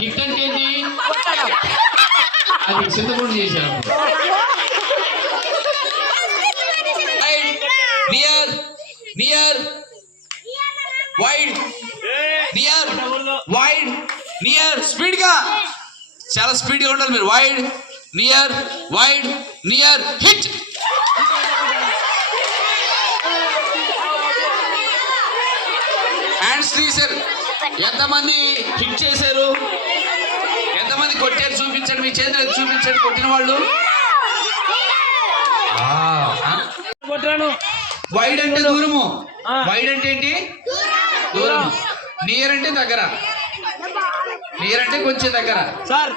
Hit అంటే ఏంటి? అది చింతపండు చేశారు. Near near wide near wide near speed గా, చాలా స్పీడ్ గా ఉండాలి మీరు. Wide near wide near hit. Hands తీసారు. ఎంతమంది హిట్ చేశారు, ఎంతమంది కొట్టారు చూపించండి, మీ చేతులు చూపించండి కొట్టిన వాళ్ళు. వైడ్ అంటే దూరము, వైడ్ అంటే ఏంటి? దూరం. నియర్ అంటే దగ్గర, నియర్ అంటే కొంచెం దగ్గర. సార్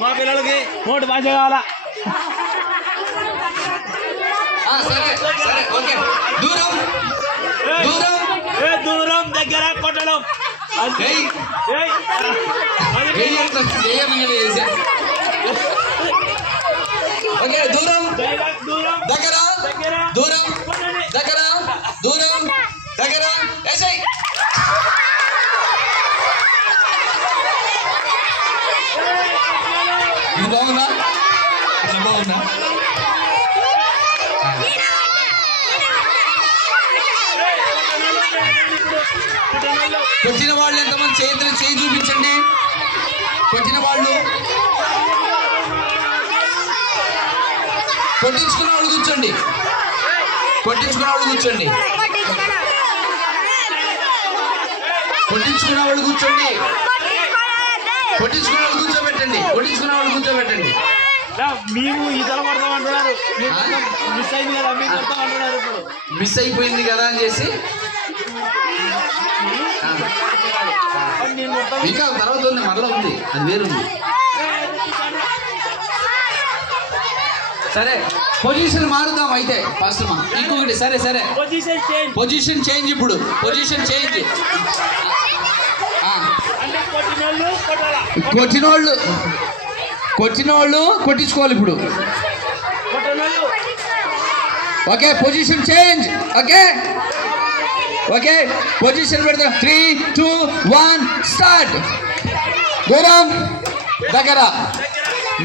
మా పిల్లలకి నోటి భాష కావాలా? సరే సరే ఓకే. దూరం దూరం దూరం దగ్గర కొట్టడం. ఓకే దూరం దగ్గర దూరం దగ్గర దూరం దగ్గర. ఇది బాగుందా? ఇది బాగుందా? కొట్టిన వాళ్ళు ఎంతమంది చేయి చూపించండి. కొట్టిన వాళ్ళు, కొట్టించుకున్న వాళ్ళు కూర్చోండి, కొట్టించుకున్న వాళ్ళు కూర్చోండి, కొట్టించుకున్న వాళ్ళు కూర్చోండి, కొట్టించుకున్న వాళ్ళు కూర్చోబెట్టండి, కొట్టించుకున్న వాళ్ళు కూర్చోబెట్టండి. మేము ఈతలు పడతాం అంటున్నారు. మిస్ అయింది కదా, మీకు పడతాం అంటున్నారు. ఇప్పుడు మిస్ అయిపోయింది కదా అని చేసి ఇంకా తర్వాత ఉంది, మరలా ఉంది, అది వేరుంది. సరే పొజిషన్ మారుదాం అయితే ఫస్ట్ మా ఇంకొకటి. సరే సరే పొజిషన్ చేంజ్. ఇప్పుడు పొజిషన్ చేంజ్. కొట్టినోళ్ళు కొట్టించుకోవాలి ఇప్పుడు. Okay position change. Okay okay position పెడతాం. 3, 2, 1 స్టార్ట్. దూరం దగ్గర.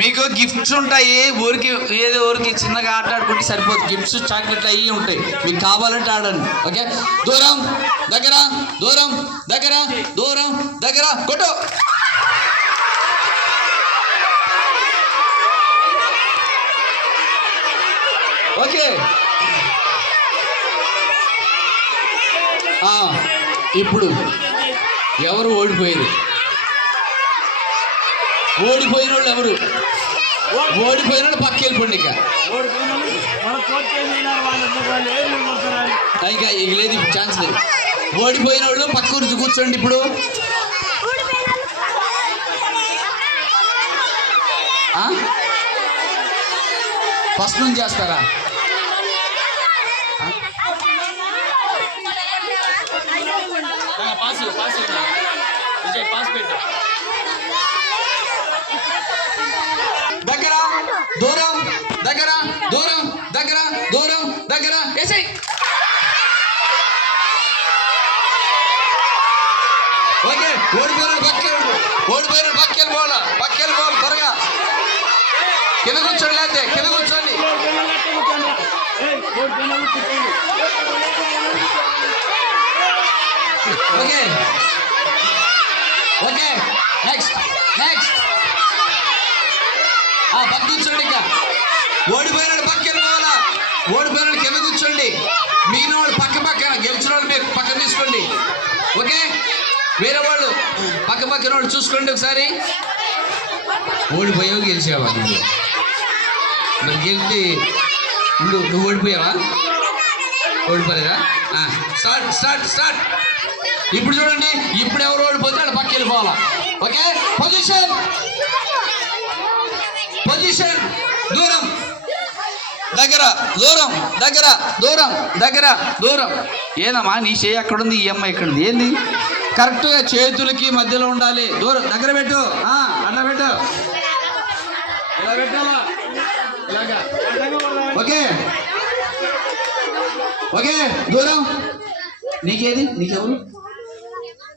మీకు గిఫ్ట్స్ ఉంటాయి, ఊరికి ఏదో ఊరికి చిన్నగా ఆట ఆడుకుంటే సరిపోదు. గిఫ్ట్స్ చాక్లెట్లు అవి ఉంటాయి, మీకు కావాలంటే ఆడండి. ఓకే దూరం దగ్గర దూరం దగ్గర దూరం దగ్గర కొట్టు. ఓకే ఇప్పుడు ఎవరు ఓడిపోయేది? ఓడిపోయిన వాళ్ళు ఎవరు? ఓడిపోయిన వాళ్ళు పక్క వెళ్ళిపోండి. ఇంకా లేదు, ఛాన్స్ లేదు. ఓడిపోయిన వాళ్ళు పక్క గురించి కూర్చోండి. ఇప్పుడు ఫస్ట్ నుంచి చేస్తారా? దగ్గర దూరం దగ్గర దూరం దగ్గర దూరం దగ్గర వేసేయ్. ఓకే ఓడిపోయిన పక్కెళ్ళి పోవాలా, పక్కెళ్ళి పోవాలి త్వరగా. కింద కూర్చోండి, లేకపోతే కింద కూర్చోండి. ఓకే ఓకే నెక్స్ట్ నెక్స్ట్ పక్క కూర్చోండి. ఇంకా ఓడిపోయిన పక్కన పోవాలా, ఓడిపోయిన కింద కూర్చోండి. మిగిలిన వాళ్ళు పక్కన, గెలిచిన వాళ్ళు మీరు పక్కన తీసుకోండి. ఓకే వేరే వాళ్ళు పక్కన వాళ్ళు చూసుకోండి ఒకసారి. ఓడిపోయావు గెలిచావా? మరి గెలిచి నువ్వు ఓడిపోయావా? ఓడిపోలేదా? Start start start. ఇప్పుడు చూడండి, ఇప్పుడు ఎవరు ఓడిపోతే వాళ్ళు పక్క వెళ్ళిపోవాలా. Okay position position. దూరం దగ్గర దూరం దగ్గర దూరం దగ్గర దూరం. ఏదమ్మా నీ చేయి ఎక్కడుంది, ఈ అమ్మాయి ఎక్కడుంది? ఏంది? కరెక్ట్గా చేతులకి మధ్యలో ఉండాలి. దూరం దగ్గర పెట్టు, అన్న పెట్టు, ఇలా పెట్టాలా ఇలాగా. ఓకే ఓకే దూరం. నీకేది? నీకెవరు?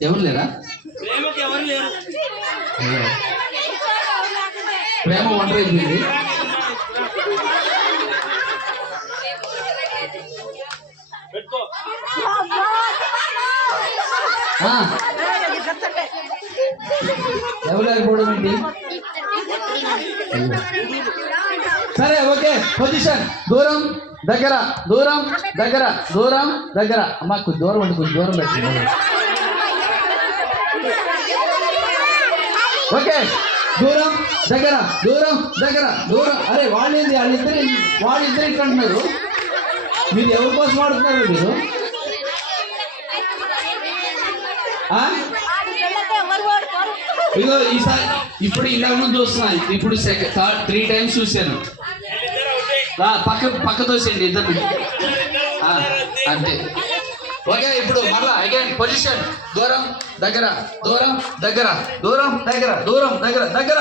ఎవరు లేరా? ప్రేమకి ఎవరు లేరు. ప్రేమ ఒంటరి అయిపోయింది. పెట్టుకో. ఎవరు అయిపోవడం ఏంటి? సరే ఓకే. పొజిషన్ దూరం దగ్గర దూరం దగ్గర దూరం దగ్గర. అమ్మా కొంచెం దూరం అండి, కొంచెం దూరం పెట్టండి. ఓకే దూరం దగ్గర దూరం దగ్గర దూరం. అరే వాళ్ళేంది వాళ్ళిద్దరు ఇట్లా అంటున్నారు. మీరు ఎవరి కోసం ఆడుతున్నారు మీరు? ఇగో ఈసారి ఇప్పుడు ఇలా ముందు చూస్తున్నాను. ఇప్పుడు 3 times చూశాను. పక్క తోసేయండి ఇద్దరు. అంతే. ఓకే ఇప్పుడు మరలా అగైన్ పొజిషన్ దూరం దగ్గర దూరం దగ్గర దూరం దగ్గర దూరం దగ్గర దగ్గర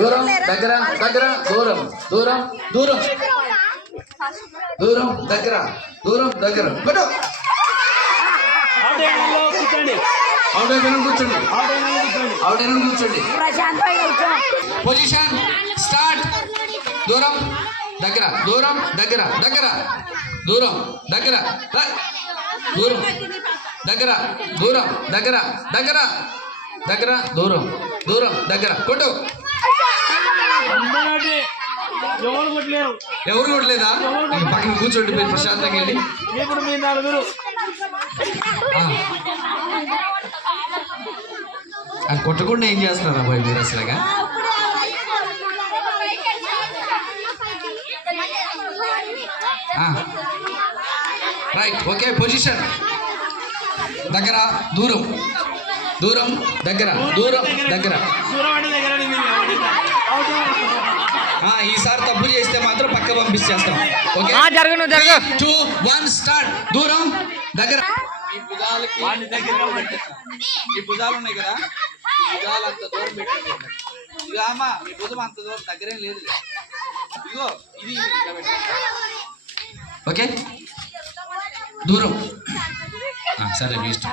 దూరం దగ్గర దగ్గర దూరం దూరం దూరం దూరం దగ్గర దూరం దగ్గర పెట్టు. కూర్చోండి. కూర్చోండి. కూర్చోండి. Position start. దూరం దగ్గర దూరం దగ్గర దగ్గర దూరం దగ్గర దూరం దగ్గర దూరం దగ్గర దగ్గర దగ్గర దూరం దూరం దగ్గర కొట్టు. ఎవరు కొట్టలేదా? పక్కన కూర్చోండి మీరు ప్రశాంతంగా వెళ్ళి. ఇప్పుడు మీ నలుగురు కొట్టకుండా ఏం చేస్తున్నారు అబ్బాయి మీరు అసలుగా? Right okay. పొజిషన్ దగ్గర దూరం దూరం దగ్గర దూరం దగ్గర. ఈసారి తప్పు చేస్తే మాత్రం పక్క పంపించేస్తాం. Okay 2 1 start. దూరం దగ్గర. ఈ భుజాలు ఉన్నాయి కదా, భుజాలు అంత దూరం పెట్టుకోండి. ఇక అమ్మా మీ భుజం అంత దూరం దగ్గరేం లేదు. ఇగో ఇది ఓకే. దూరం సరే మీ ఇష్టం.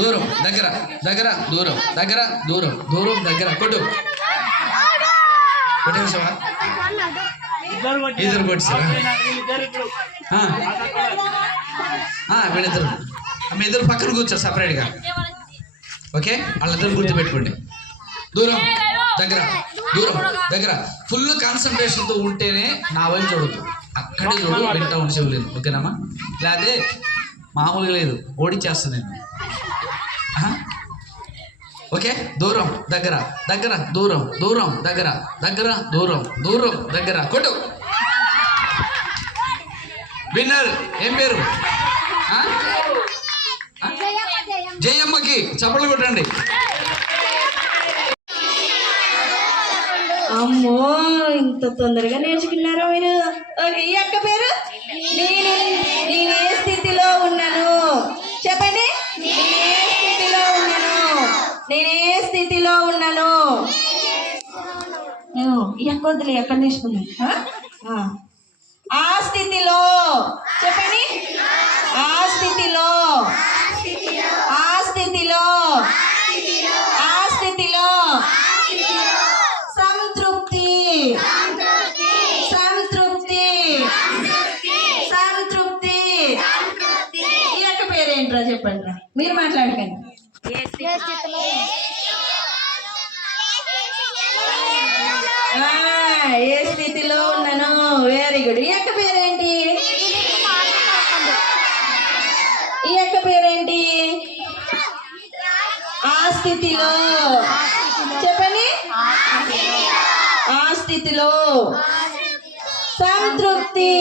దూరం దగ్గర దగ్గర దూరం దగ్గర దూరం దూరం దగ్గర కొట్టు. కొట్టేసావా? ఇద్దరు కొట్టేసారా? వీళ్ళిద్దరు మీ ఇద్దరు పక్కన కూర్చోరు సపరేట్గా. ఓకే వాళ్ళిద్దరు గుర్తుపెట్టుకోండి. దూరం దగ్గర దూరం దగ్గర. ఫుల్ కాన్సన్ట్రేషన్తో ఉంటేనే నా వైపు చూడదు. అక్కడే చూడు, వింటా ఉండి చెవులేదు. ఓకేనమ్మా? లేదే మామూలుగా లేదు, ఓడిచ్చేస్తుంది నేను. ఓకే దూరం దగ్గర దగ్గర దూరం దూరం దగ్గర దగ్గర దూరం దూరం దగ్గర కొట్టు. విన్నర్ ఏం పేరు? జయమ్మకి చప్పట్లు కొట్టండి. అమ్మో ఇంత తొందరగా నేర్చుకున్నారా మీరు? ఓకే ఈ అక్క పేరు? నేను ఏ స్థితిలో ఉన్నాను చెప్పండి. నేనే స్థితిలో ఉన్నాను. ఈ అక్క వద్దులే, ఎక్కడ నేర్చుకున్నాను. ఆ స్థితిలో చెప్పండి. ఆ స్థితిలో సంతృప్తి ఈ యొక్క పేరేంట్రా చెప్పండి రా, మీరు మాట్లాడకండి. ఏ స్థితిలో ఉన్నాను. Very good. ఈ యొక్క పేరేంటి? ఆ స్థితిలో చెప్పండి. ఆ స్థితిలో సంతృప్తి.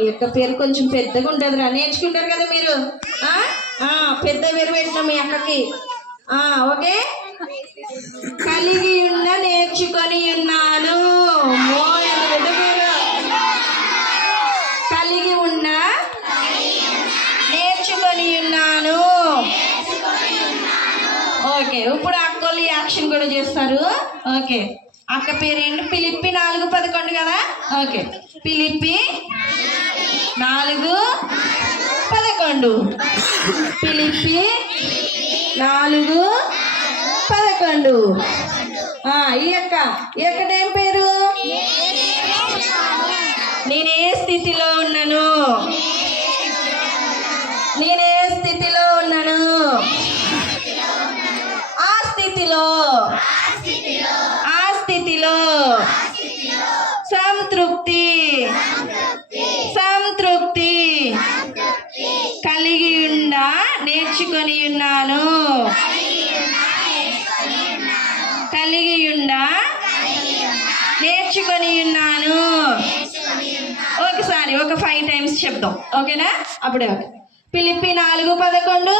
ఈ యొక్క పేరు కొంచెం పెద్దగా ఉంటుంది రా, నేర్చుకుంటారు కదా మీరు. పెద్ద పేరు పెట్టినా మీ అక్కకి. ఓకే. కలిగి ఉన్న నేర్చుకొని ఉన్నాను. పెద్ద పేరు. కలిగి ఉన్న నేర్చుకొని ఉన్నాను. ఓకే ఇప్పుడు అక్కలు యాక్షన్ కూడా చేస్తారు. ఓకే అక్క పేరేంటి? ఫిలిప్పి 4:11 కదా. ఓకే ఫిలిప్పి 4:11 ఫిలిప్పి 4:11 ఈ యొక్క ఏం పేరు? నేనే స్థితిలో ఉన్నాను, నేనే స్థితిలో ఉన్నాను, ఆ స్థితిలో సంతృప్తి సంతృప్తి కలిగి ఉండ నేర్చుకొని ఉన్నాను, కలిగి ఉండ నేర్చుకొని ఉన్నాను. ఒకసారి ఒక 5 times చెప్దాం, ఓకేనా? అప్పుడే ఓకే. ఫిలిప్పి 4:11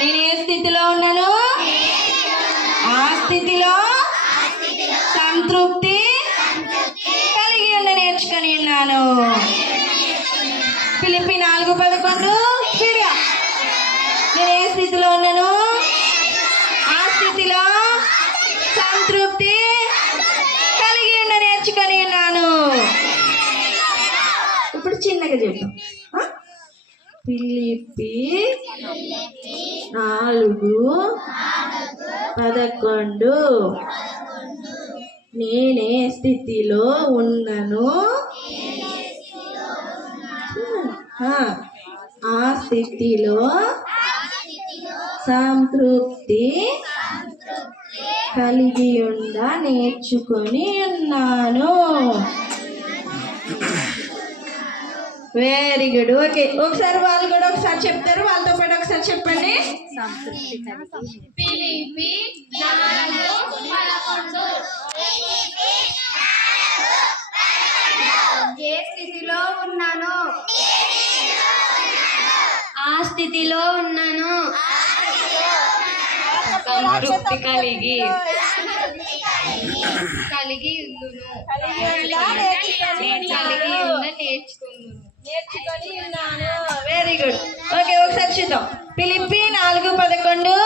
నేను ఏ స్థితిలో ఉన్నాను, ఆ స్థితిలో సంతృప్తి కలిగి ఉండ నేర్చుకొని ఉన్నాను. ఫిలిప్పి 4:11 స్పీడ్గా. నేను ఏ స్థితిలో ఉన్నాను, ఆ స్థితిలో సంతృప్తి కలిగి ఉండ నేర్చుకొని ఉన్నాను. ఇప్పుడు చిన్నగా చెప్తాం. ఫిలిప్పి 4:11 నేనే స్థితిలో ఉన్నాను, ఆ స్థితిలో సంతృప్తి కలిగి ఉండ నేర్చుకొని ఉన్నాను. Very good. ఓకే ఒకసారి వాళ్ళు కూడా ఒకసారి చెప్తారు, వాళ్ళతో పాటు ఒకసారి చెప్పండి. ఫిలిప్పి 4:11 ఏ స్థితిలో ఉన్నాను, ఆ స్థితిలో ఉన్నాను, సంతృప్తి కలిగి ఉండును, నేర్చుకొని ఉన్నాను. Very good. ఓకే ఒకసారి చూద్దాం. ఫిలిప్పి 4:11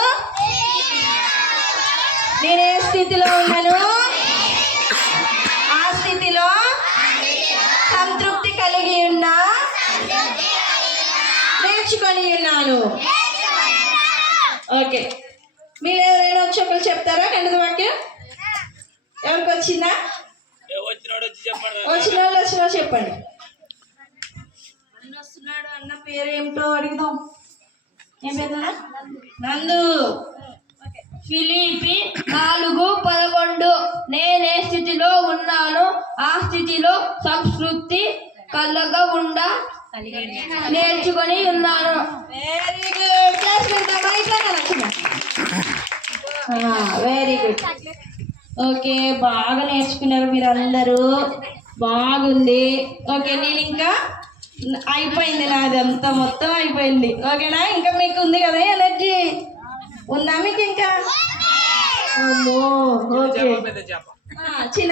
నేను ఏ స్థితిలో ఉన్నాను, ఆ స్థితిలో సంతృప్తి కలిగి ఉన్నా నేర్చుకొని ఉన్నాను. ఓకే మీరు ఎవరైనా వచ్చి ఒకరు చెప్తారా? గణిత వాక్యం ఎవరికి వచ్చిందా? వచ్చిన వాళ్ళు చెప్పండి. వస్తున్నాడు అన్న పేరు ఏమిటో అడుగుదాం. ఏం పేరు? నందు. ఫిలిప్పి 4:11 నేనే స్థితిలో ఉన్నాను, ఆ స్థితిలో సంతృప్తి కలగా ఉండ నేర్చుకొని ఉన్నాను. Very good. క్లాస్ పెడతామా? ఇట్లా వెరీ గుడ్. ఓకే బాగా నేర్చుకున్నారు మీరు అందరూ, బాగుంది. ఓకే నేను ఇంకా అయిపోయింది, నాది అంతా మొత్తం అయిపోయింది. ఓకేనా? ఇంకా మీకు ఉంది కదా ఎనర్జీ ఉందా మీకు ఇంకా? ఓకే చిన్న